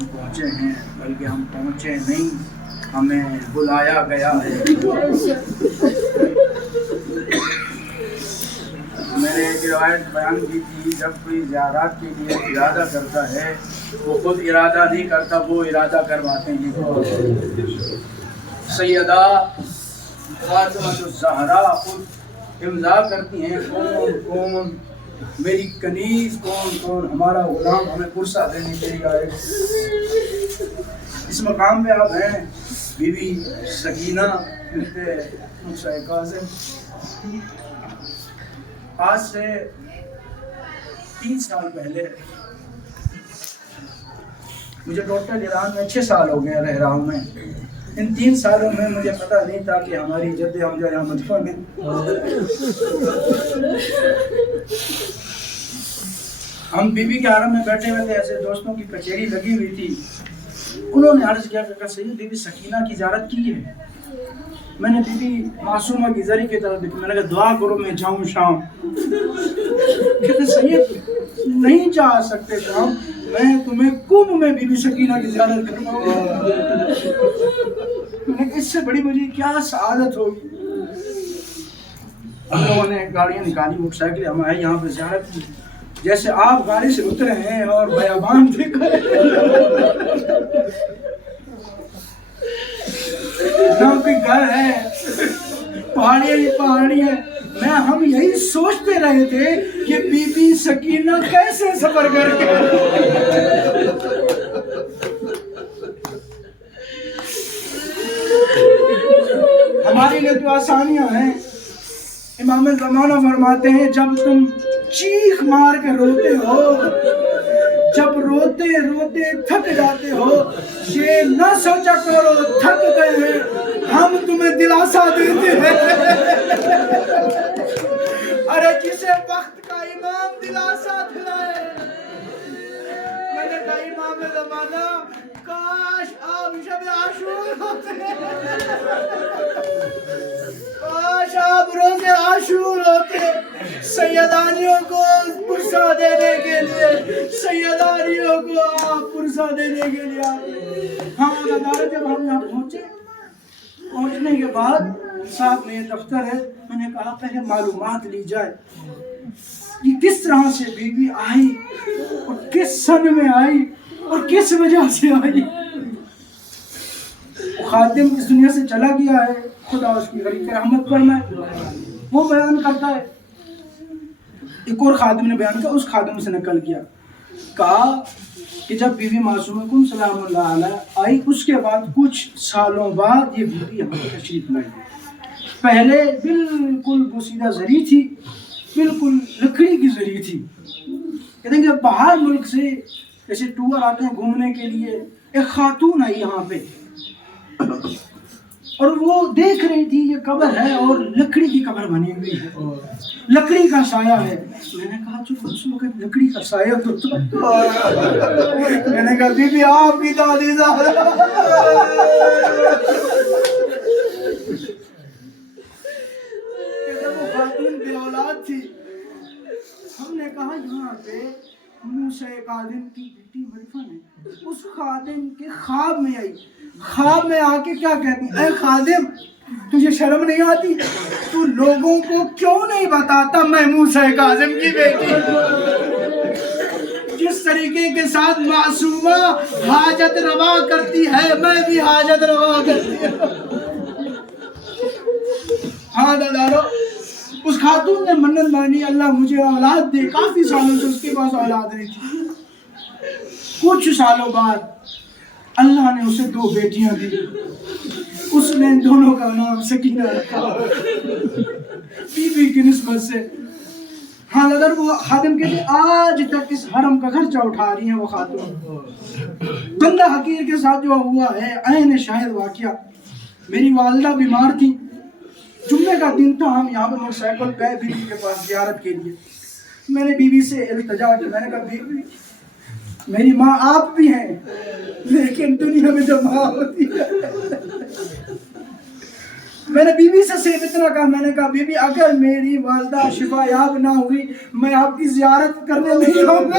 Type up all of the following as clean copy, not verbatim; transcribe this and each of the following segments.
ہم پہنچے ہیں، بلکہ ہم پہنچے نہیں، ہمیں بلایا گیا ہے۔ میں نے ایک روایت بیان کی تھی، جب کوئی زیارات کے لیے ارادہ کرتا ہے وہ خود ارادہ نہیں کرتا، وہ ارادہ کرواتے ہیں۔ سیدہ فاطمہ الزہرا خود امضا کرتی ہیں، کون کون میری کنیز، کون کون ہمارا غلام ہمیں پرسہ دینے کے لیے آئے۔ اس مقام پہ آپ ہیں بی بی سکینہ بنت موسیٰ کاظم۔ آج سے 3 سال پہلے، مجھے ٹوٹل ایران میں 6 سال ہو گئے رہ رہا ہوں میں۔ ان 3 سالوں میں مجھے پتہ نہیں تھا کہ ہماری جد حمزہ یہاں مدفون ہے۔ ہم بی بی کے حرم میں بیٹھے ہوئے تھے، ایسے دوستوں کی کچہری لگی ہوئی تھی۔ انہوں نے عرض کیا کہ سید بی بی سکینہ کی زیارت کی ہے۔ میں نے بی بی معصومہ کی زری کی طرف دیکھا، میں نے کہا دعا کرو میں جاؤں شام۔ کہتے سید نہیں جا سکتے شام، میں تمہیں کنب میں بی بی سکینہ کی زیارت کرواؤں گا۔ میں نے کہا اس سے بڑی مجھے کیا سعادت ہوگی۔ ہم لوگوں نے گاڑیاں نکالی، موٹر سائیکل، ہم آئے یہاں پہ زیارت کی۔ جیسے آپ گاڑی سے اترے ہیں اور بیابان دیکھ رہے نہ کوئی گھر ہے، پہاڑیاں ہی پہاڑی ہیں۔ ہم یہی سوچتے رہے تھے کہ بی بی سکینہ کیسے سفر کر کے ہمارے لیے تو آسانیاں ہیں۔ امام زمانہ فرماتے ہیں جب تم چیخ مار کے روتے ہو، جب روتے روتے تھک جاتے ہو، یہ نہ سوچا کرو تھک گئے ہیں، ہم تمہیں دلاسا دیتے ہیں۔ ارے جسے وقت کا امام دلاسا دلائے، میں نے کہا امام زمانہ کاش آپ شب عاشور ہوتے، کاش آپ روز عاشور ہوتے، سیدانیوں کو پرسہ دینے کے لیے، سیدانیوں کو آپ پرسہ دینے کے لیے آتے۔ ہاں جب ہم یہاں پہنچنے کے بعد صاحب میں دفتر ہے، میں نے کہا پہلے معلومات لی جائے یہ کس طرح سے بی بی آئی اور کس سن میں آئی اور کس وجہ سے آئی۔ خادم اس دنیا سے چلا گیا ہے، خدا اس کی غریب رحمت فرمائے، وہ بیان کرتا ہے۔ ایک اور خادم نے بیان کیا، اس خادم سے نقل کیا، کہا کہ جب بی بی معصومہ کن سلام اللہ علیہ آئی، اس کے بعد کچھ سالوں بعد یہ بی بی یہاں تشریف لائی۔ پہلے بالکل بوسیدہ زری تھی، بالکل لکڑی کی زری تھی۔ کہتے ہیں کہ باہر ملک سے جیسے ٹور آتے ہیں گھومنے کے لیے، ایک خاتون آئی یہاں پہ اور وہ دیکھ رہی تھی یہ قبر ہے اور لکڑی کی قبر بنی ہوئی ہے، لکڑی کا سایہ ہے۔ میں نے کہا جو اس وقت لکڑی کا سایہ تو میں نے کہا بی بی آپ کی دادی زہرا۔ وہ خاتون بے اولاد تھی۔ ہم نے کہا یہاں پہ موسیٰ کاظم کی بیٹی مدفون ہے، اس خادم کے خواب میں آئی، خواب میں آ کے کیا کہتی، اے خادم تجھے شرم نہیں آتی، تو لوگوں کو کیوں نہیں بتاتا میں موسیٰ کاظم کی بیٹی۔ جس طریقے کے ساتھ معصومہ حاجت روا کرتی ہے، میں بھی حاجت روا کرتی ہوں۔ ہاں دادارو، اس خاتون نے منت مانی اللہ مجھے اولاد دے، کافی سالوں سے اس کے پاس اولاد نہیں تھی۔ کچھ سالوں بعد اللہ نے اسے 2 بیٹیاں دی، اس نے دونوں کا نام سکینہ رکھا بی بی کی نسبت سے۔ ہاں اگر وہ خادم کہتے آج تک اس حرم کا خرچہ اٹھا رہی ہیں وہ خاتون۔ بندہ حقیر کے ساتھ جو ہوا ہے عین شاہد واقعہ۔ میری والدہ بیمار تھی، جمعے کا دن تھا، ہم یہاں پر موٹر سائیکل گئے بی بی کے پاس زیارت کے لیے۔ میں نے بی بی سے التجا کی، میں نے کہا بی بی میری ماں آپ بھی ہیں، لیکن دنیا میں جو ماں ہوتی ہے، میں نے بی بی سے اتنا کہا، میں نے کہا بی بی اگر میری والدہ شفا یاب نہ ہوئی میں آپ کی زیارت کرنے نہیں آؤں گا۔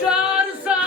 400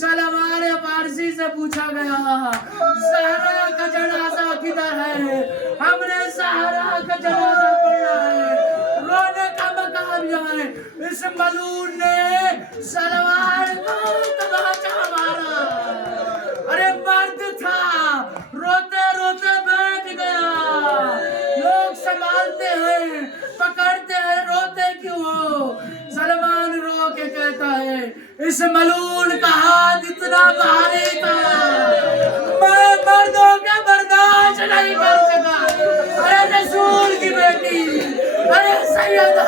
سلمان فارسی سے پوچھا گیا زہرا کا جنازہ کدھر ہے؟ ہم نے زہرا کا جنازہ پڑھنا ہے، رونے کا مقام یہاں ہے۔ اس ملعون نے سلمان کو تماچا مارا، ارے مرد تھا، روتے روتے بیٹھ گیا۔ لوگ سنبھالتے ہیں، پکڑتے ہیں، روتے کیوں ہو؟ سلمان رو کے کہتا ہے اس ملعون کا ہاتھ اتنا بھاری تھا میں مردوں کے برداشت نہیں کر سکا۔ ارے رسول کی بیٹی، ارے سیدہ